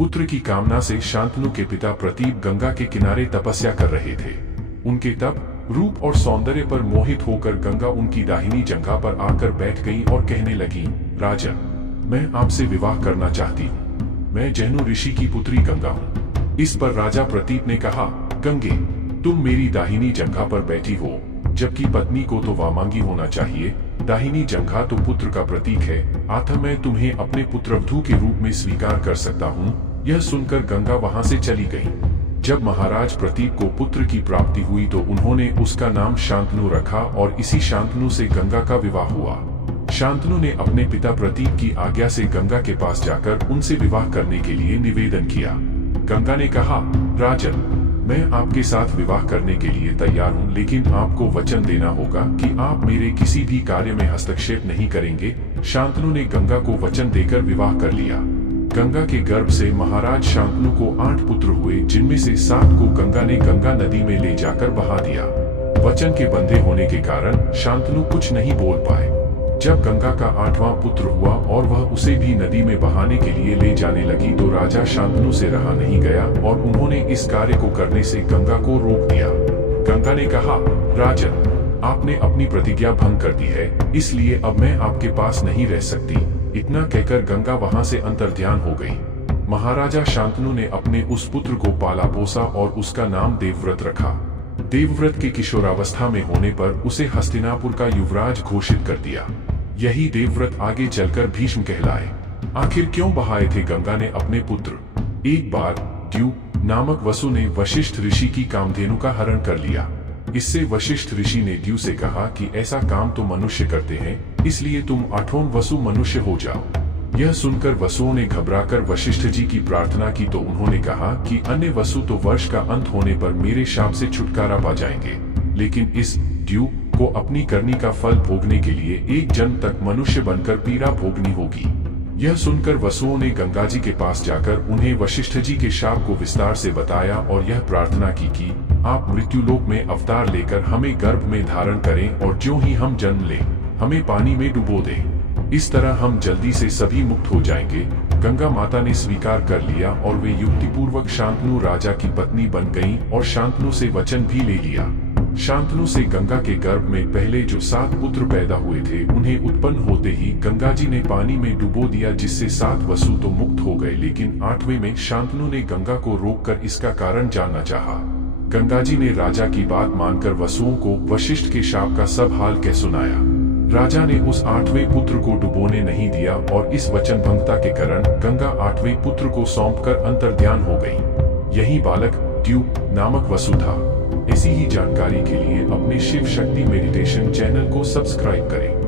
पुत्र की कामना से शांतनु के पिता प्रतीप गंगा के किनारे तपस्या कर रहे थे। उनके तप, रूप और सौंदर्य पर मोहित होकर गंगा उनकी दाहिनी जंघा पर आकर बैठ गई और कहने लगी, राजन, मैं आपसे विवाह करना चाहती हूँ। मैं जहनु ऋषि की पुत्री गंगा हूँ। इस पर राजा प्रतीप ने कहा, गंगे, तुम मेरी दाहिनी जंघा पर बैठी हो, जबकि पत्नी को तो वामांगी होना चाहिए। दाहिनी जंघा तो पुत्र का प्रतीक है, अतः मैं तुम्हें अपने पुत्रवधू के रूप में स्वीकार कर सकता हूँ। यह सुनकर गंगा वहां से चली गई। जब महाराज प्रतीप को पुत्र की प्राप्ति हुई तो उन्होंने उसका नाम शांतनु रखा और इसी शांतनु से गंगा का विवाह हुआ। शांतनु ने अपने पिता प्रतीप की आज्ञा से गंगा के पास जाकर उनसे विवाह करने के लिए निवेदन किया। गंगा ने कहा, राजन, मैं आपके साथ विवाह करने के लिए तैयार हूँ, लेकिन आपको वचन देना होगा कि आप मेरे किसी भी कार्य में हस्तक्षेप नहीं करेंगे। शांतनु ने गंगा को वचन देकर विवाह कर लिया। गंगा के गर्भ से महाराज शांतनु को 8 पुत्र हुए, जिनमें से 7 को गंगा ने गंगा नदी में ले जाकर बहा दिया। वचन के बंधे होने के कारण शांतनु कुछ नहीं बोल पाए। जब गंगा का 8वां पुत्र हुआ और वह उसे भी नदी में बहाने के लिए ले जाने लगी तो राजा शांतनु से रहा नहीं गया और उन्होंने इस कार्य को करने से गंगा को रोक दिया। गंगा ने कहा, राजन, आपने अपनी प्रतिज्ञा भंग कर दी है, इसलिए अब मैं आपके पास नहीं रह सकती। इतना कहकर गंगा वहां से अंतर्ध्यान हो गई। महाराजा शांतनु ने अपने उस पुत्र को पाला पोसा और उसका नाम देवव्रत रखा। देवव्रत के किशोरावस्था में होने पर उसे हस्तिनापुर का युवराज घोषित कर दिया। यही देवव्रत आगे चलकर भीष्म कहलाए। आखिर क्यों बहाए थे गंगा ने अपने पुत्र? एक बार द्यू नामक वसु ने वशिष्ठ ऋषि की कामधेनु का हरण कर लिया। इससे वशिष्ठ ऋषि ने द्यू से कहा कि ऐसा काम तो मनुष्य करते हैं, इसलिए तुम 8वां वसु मनुष्य हो जाओ। यह सुनकर वसुओं ने घबराकर वशिष्ठ जी की प्रार्थना की तो उन्होंने कहा कि अन्य वसु तो वर्ष का अंत होने पर मेरे शाप से छुटकारा पा जाएंगे, लेकिन इस द्यू को अपनी करनी का फल भोगने के लिए 1 जन्म तक मनुष्य बनकर पीड़ा भोगनी होगी। यह सुनकर वसुओं ने गंगा जी के पास जाकर उन्हें वशिष्ठ जी के शाप को विस्तार से बताया और यह प्रार्थना की कि आप मृत्युलोक में अवतार लेकर हमें गर्भ में धारण करें और ज्यों ही हम जन्म लें, हमें पानी में डुबो दें। इस तरह हम जल्दी से सभी मुक्त हो जाएंगे। गंगा माता ने स्वीकार कर लिया और वे युक्तिपूर्वक शांतनु राजा की पत्नी बन गईं और शांतनु से वचन भी ले लिया। शांतनु से गंगा के गर्भ में पहले जो 7 पुत्र पैदा हुए थे, उन्हें उत्पन्न होते ही गंगा जी ने पानी में डुबो दिया, जिससे 7 वसु तो मुक्त हो गए, लेकिन 8वें में शांतनु ने गंगा को रोककर इसका कारण जानना चाहा। गंगा जी ने राजा की बात मानकर वसुओं को वशिष्ठ के शाप का सब हाल कह सुनाया। राजा ने उस 8वें पुत्र को डुबोने नहीं दिया और इस वचन भंगता के कारण गंगा 8वें पुत्र को सौंपकर अंतर्ध्यान हो गई। यही बालक द्यू नामक वसु था। ऐसी ही जानकारी के लिए अपने शिव शक्ति मेडिटेशन चैनल को सब्सक्राइब करें।